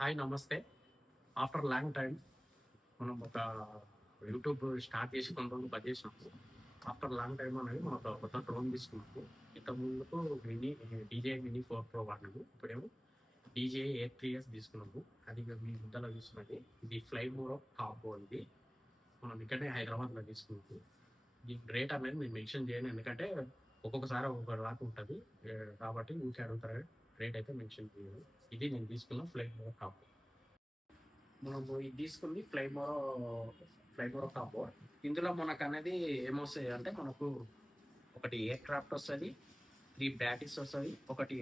Hi నమస్తే. After long time మనం ఒక యూట్యూబ్ స్టార్ట్ చేసి కొన్ని రోజులు బంద్ చేసినాము. ఆఫ్టర్ లాంగ్ టైమ్ అనేది మనం ఒక కొత్త డ్రోన్ తీసుకున్నాము. ఇంతకుముందుకు డీజే మినీ 4 ప్రో వాడినాము. ఇప్పుడేమో డీజే A3s తీసుకున్నాము. అది మీ ముందర చూస్తున్నది. ఇది ఫ్లై మోరో కాంబో ఇది. మనం ఇక్కడనే హైదరాబాద్లో తీసుకున్నాము. దీని రేట్ అనేది నేను మెన్షన్ చేయను, ఎందుకంటే ఒక్కొక్కసారి ఒక్కొక్క రాక ఉంటుంది కాబట్టి ఊరికే అడుగుతారు. రేట్ అయితే మెన్షన్ చేయను. ఇది నేను తీసుకున్న ఫ్లై మోరో కాంబో. మనము ఇది తీసుకుంది ఫ్లైమోరో కాంబో. ఇందులో మనకు అనేది ఏమొస్తాయి అంటే మనకు ఒకటి ఎయిర్ క్రాఫ్ట్ వస్తుంది, 3 బ్యాటరీస్ వస్తుంది, ఒకటి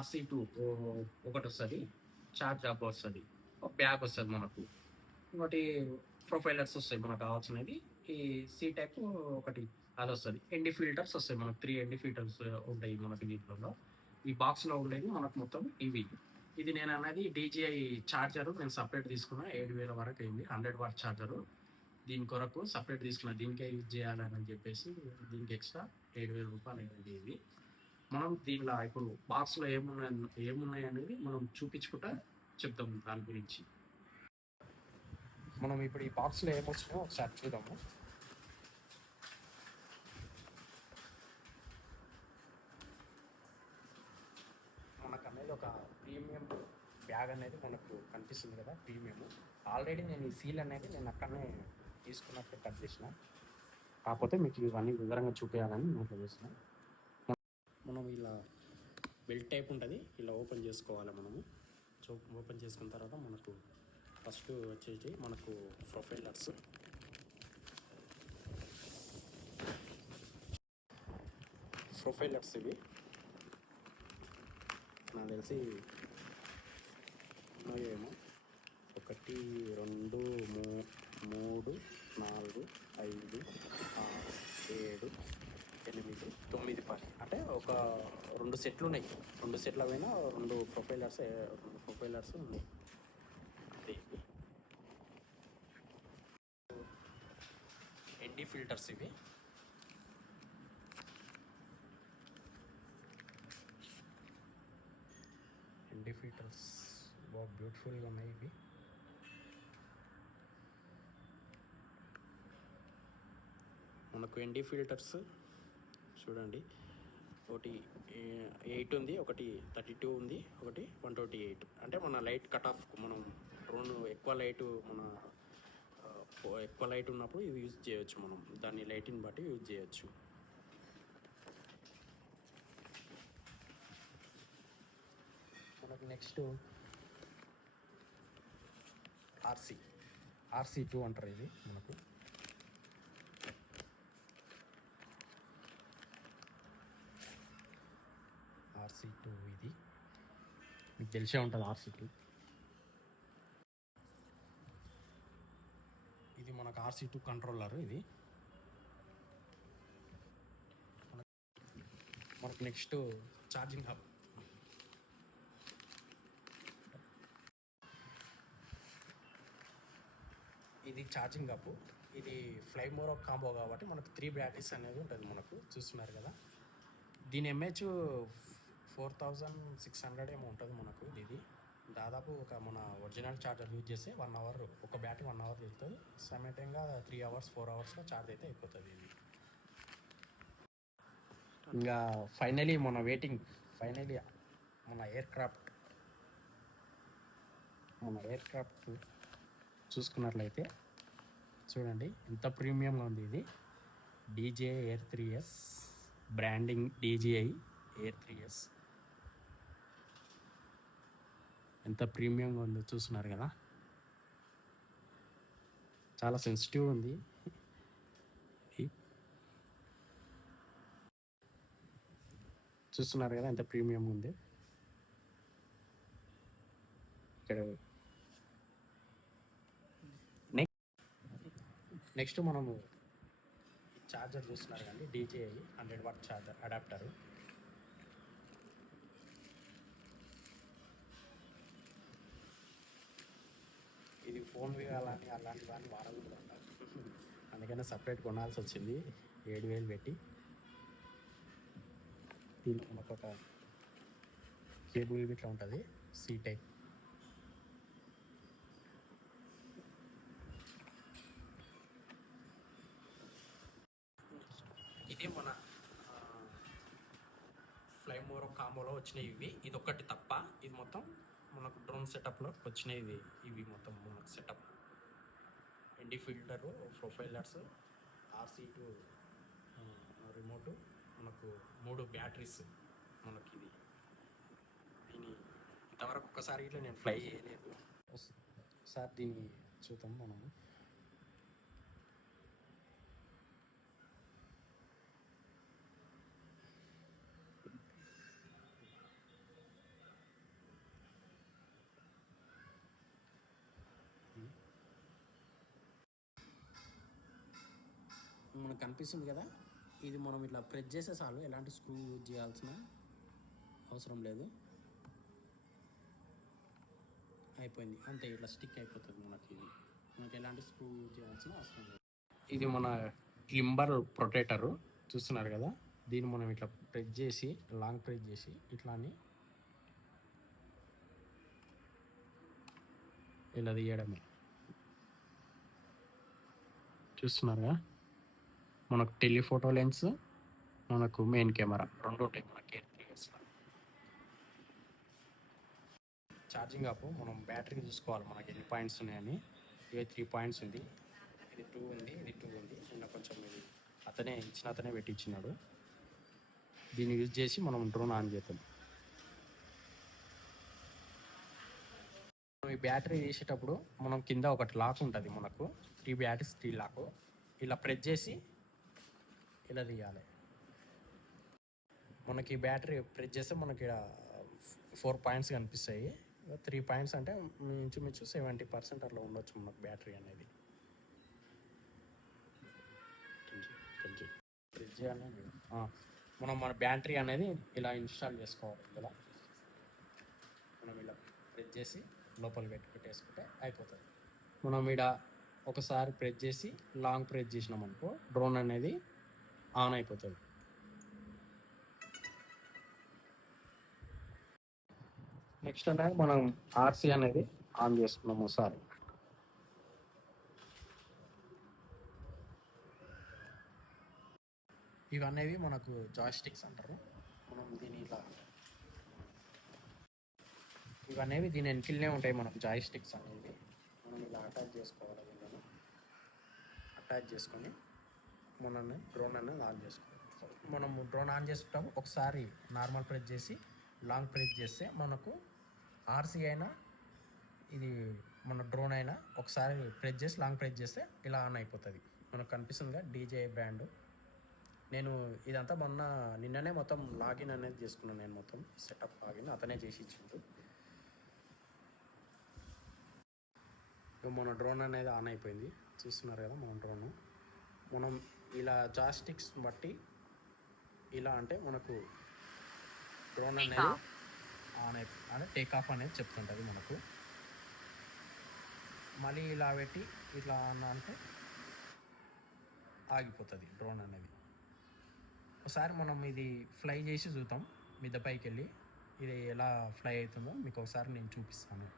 RC2 ఒకటి వస్తుంది, చార్జ్ అప్ వస్తుంది, ఒక బ్యాగ్ వస్తుంది మనకు, ఇంకోటి ప్రొఫైలర్స్ వస్తాయి మనకు కావాల్సినది. ఈ సి టైప్ ఒకటి అది వస్తుంది. ఎన్డి ఫిల్టర్స్ వస్తాయి మనకు, 3 ఎన్డి ఫిల్టర్స్ ఉంటాయి మనకి దీంట్లో. ఈ బాక్స్లో ఉండేది మనకు మొత్తం ఇవి. ఇది నేను అన్నది DJI ఛార్జరు నేను సపరేట్ తీసుకున్నా. 7,000 వరకు అయింది. 100 వాట్ ఛార్జరు. దీని కొరకు సపరేట్ తీసుకున్నా, దీనికే యూజ్ చేయాలని చెప్పేసి దీనికి ఎక్స్ట్రా 7,000 రూపాయలు అయింది. ఇది మనం దీనిలో ఇప్పుడు బాక్స్లో ఏమున్నాయి అనేది మనం చూపించుకుంటా చెప్తాం దాని గురించి. మనం ఇప్పుడు ఈ బాక్స్లో ఏమొచ్చినాయో ఒకసారి చూద్దాము. మనకు అనేది ఒక ప్రీమియం బ్యాగ్ అనేది మనకు కనిపిస్తుంది కదా, ప్రీమియం. ఆల్రెడీ నేను ఈ సీల్ అనేది నేను అక్కడనే తీసుకున్నట్టు కట్ చేసిన, కాకపోతే మీకు ఇవన్నీ వివరంగా చూపించాలని నేను చేసిన. మనం ఇలా బెల్ట్ టైప్ ఉంటుంది, ఇలా ఓపెన్ చేసుకోవాలి మనము. ఓపెన్ చేసుకున్న తర్వాత మనకు ఫస్ట్ వచ్చేసి మనకు ప్రొఫైలర్స్ ఇవి నాకు తెలిసి ఉన్నాయేమో 1 2 3 4 5 6 7 8 9 10 అంటే ఒక 2 సెట్లు ఉన్నాయి. 2 సెట్ల పైన 2 ప్రొఫైలర్స్ ఉన్నాయి. ఎన్డి ఫిల్టర్స్ ఇవి. ఎన్డి ఫిల్టర్స్ బాగా బ్యూటిఫుల్గా ఉన్నాయి ఇవి. మనకు ఎన్డి ఫిల్టర్స్ చూడండి, ఒకటి 8 ఉంది, ఒకటి 32 ఉంది, ఒకటి 128. అంటే మన లైట్ కట్ ఆఫ్, మనం డ్రోన్ ఎక్కువ లైట్ ఉన్నప్పుడు ఇవి యూజ్ చేయొచ్చు. మనం దాన్ని లైట్ని బట్టి యూజ్ చేయొచ్చు. మనకు నెక్స్ట్ RC2 అంటారు ఇది. మనకు RC2 ఇది మీకు తెలిసే ఉంటుంది. RC2 ఇది మనకు RC2 కంట్రోలర్. ఇది మనకు నెక్స్ట్ ఛార్జింగ్ హబ్. ఇది ఛార్జింగ్ హబ్. ఇది ఫ్లై మోరో కాంబో కాబట్టి మనకు 3 బ్యాటరీస్ అనేది ఉంటుంది. మనకు చూస్తున్నారు కదా, దీని MH 4600 ఏమో ఉంటుంది మనకు. ఇది దాదాపు ఒక మన ఒరిజినల్ ఛార్జర్ యూజ్ చేస్తే 1 అవర్, ఒక బ్యాటరీ 1 అవర్ వెళ్తుంది. సమయంగా 3 అవర్స్ 4 అవర్స్లో ఛార్జ్ అయితే అయిపోతుంది. ఇది ఇంకా ఫైనలీ మన ఎయిర్ క్రాఫ్ట్ చూసుకున్నట్లయితే చూడండి ఎంత ప్రీమియంగా ఉంది. ఇది DJI Air 3s branding, DJI Air 3s ఎంత ప్రీమియంగా ఉందో చూస్తున్నారు కదా. చాలా సెన్సిటివ్ ఉంది. చూస్తున్నారు కదా ఎంత ప్రీమియంగా ఉంది. ఇక్కడ నెక్స్ట్ మనము ఛార్జర్ చూస్తున్నారు కానీ DJI 100 వాట్ ఛార్జర్ అడాప్టరు. ఇది ఫోన్ అలాంటి వాటిని వాడాలి కూడా ఉంటారు. అందుకనే సపరేట్ కొనాల్సి వచ్చింది 7,000 పెట్టి. దీనికి మాకు ఒక కేబుల్ ఇట్లా ఉంటుంది, C టైప్. ఫ్లైమోరో కాంబోలో వచ్చినాయి ఇవి. ఇది ఒక్కటి తప్ప ఇది మొత్తం మనకు డ్రోన్ సెటప్లో వచ్చినాయి. ఇవి మొత్తం మనకు setup ND filter, propellers, RC2 remote, మనకు 3 బ్యాటరీస్ మనకి ఇది. దీని ఇంతవరకు ఒక్కసారి ఇట్లా నేను ఫ్లై చేయలేదు. ఒకసారి దీన్ని చూద్దాం మనము. మనకు కనిపిస్తుంది కదా, ఇది మనం ఇట్లా ప్రెస్ చేసే చాలు, ఎలాంటి స్క్రూ యూజ్ చేయాల్సిన అవసరం లేదు. అయిపోయింది అంతే, ఇట్లా స్టిక్ అయిపోతుంది మనకి. ఇది మనకి ఎలాంటి స్క్రూ యూజ్ చేయాల్సిన అవసరం లేదు. ఇది మన టింబర్ ప్రొటెక్టరు చూస్తున్నారు కదా, దీన్ని మనం ఇట్లా ప్రెస్ చేసి లాంగ్ ప్రెస్ చేసి ఇట్లా అని ఇలా తీయడమే. చూస్తున్నారుగా, మనకు టెలిఫోటో లెన్స్, మనకు మెయిన్ కెమెరా రెండు ఉంటాయి మనకి. ఛార్జింగ్ అప్ మనం బ్యాటరీ చూసుకోవాలి మనకి ఎన్ని పాయింట్స్ ఉన్నాయని. ఇవి 3 పాయింట్స్ ఉంది, ఇది 2 ఉంది, ఇది 2 ఉంది. నిన్న కొంచెం ఇది అతనే పెట్టించినాడు. దీన్ని యూజ్ చేసి మనం డ్రోన్ ఆన్ చేద్దాం. ఈ బ్యాటరీ తీసేటప్పుడు మనం కింద ఒకటి లాక్ ఉంటుంది మనకు, 3 బ్యాటరీస్ 3 లాక్. ఇలా ప్రెస్ చేసి ఇలా తీయాలి. మనకి బ్యాటరీ ప్రెస్ చేస్తే మనకి 4 పాయింట్స్ కనిపిస్తాయి. 3 పాయింట్స్ అంటే ఇంచుమించు 70% అట్లా ఉండొచ్చు మనకు బ్యాటరీ అనేది. ప్రెస్ చేయాలి మనం మన బ్యాటరీ అనేది ఇలా ఇన్స్టాల్ చేసుకోవాలి. ఇలా మనం ఇలా ప్రెస్ చేసి లోపల పెట్టేసుకుంటే అయిపోతుంది. మనం ఇక్కడ ఒకసారి ప్రెస్ చేసి లాంగ్ ప్రెస్ చేసినాం అనుకో, డ్రోన్ అనేది ఆన్ అయిపోతుంది. నెక్స్ట్ అనేది మనం RC అనేది ఆన్ చేసుకున్నాము ఒకసారి. ఇవనేవి మనకు జాయ్స్టిక్స్ అంటారు. మనం దీని ఇలా ఇవనేవి దీని వెనకలనే ఉంటాయి మనకు జాయ్స్టిక్స్ అనేవి. మనం ఇలా అటాచ్ చేసుకోవాలి. వీళ్ళని అటాచ్ చేసుకొని మనం డ్రోన్ అనేది ఆన్ చేసుకోవాలి. మనం డ్రోన్ ఆన్ చేసుకుంటాము. ఒకసారి నార్మల్ ప్రెస్ చేసి లాంగ్ ప్రెస్ చేస్తే మనకు RC అయినా ఇది మన డ్రోన్ అయినా ఒకసారి ప్రెస్ చేసి లాంగ్ ప్రెస్ చేస్తే ఇలా ఆన్ అయిపోతుంది. మనకు కనిపిస్తుందిగా DJI బ్రాండ్. నేను ఇదంతా నిన్ననే మొత్తం లాగిన్ అనేది చేసుకున్నాను. నేను మొత్తం సెటప్ లాగిన్ అతనే చేసి ఇచ్చిండు. మన డ్రోన్ అనేది ఆన్ అయిపోయింది. చూస్తున్నారు కదా మన డ్రోన్. మనం ఇలా జాస్టిక్స్ బట్టి ఇలా అంటే మనకు డ్రోన్ అనేది ఆన్ అయిపోయింది, అంటే టేక్ ఆఫ్ అనేది చెప్తుంటుంది మనకు. మళ్ళీ ఇలా పెట్టి ఇట్లా అంటే ఆగిపోతుంది డ్రోన్ అనేది. ఒకసారి మనం ఇది ఫ్లై చేసి చూద్దాం. మిద్ద పైకి వెళ్ళి ఇది ఎలా ఫ్లై అవుతుందో మీకు ఒకసారి నేను చూపిస్తాను.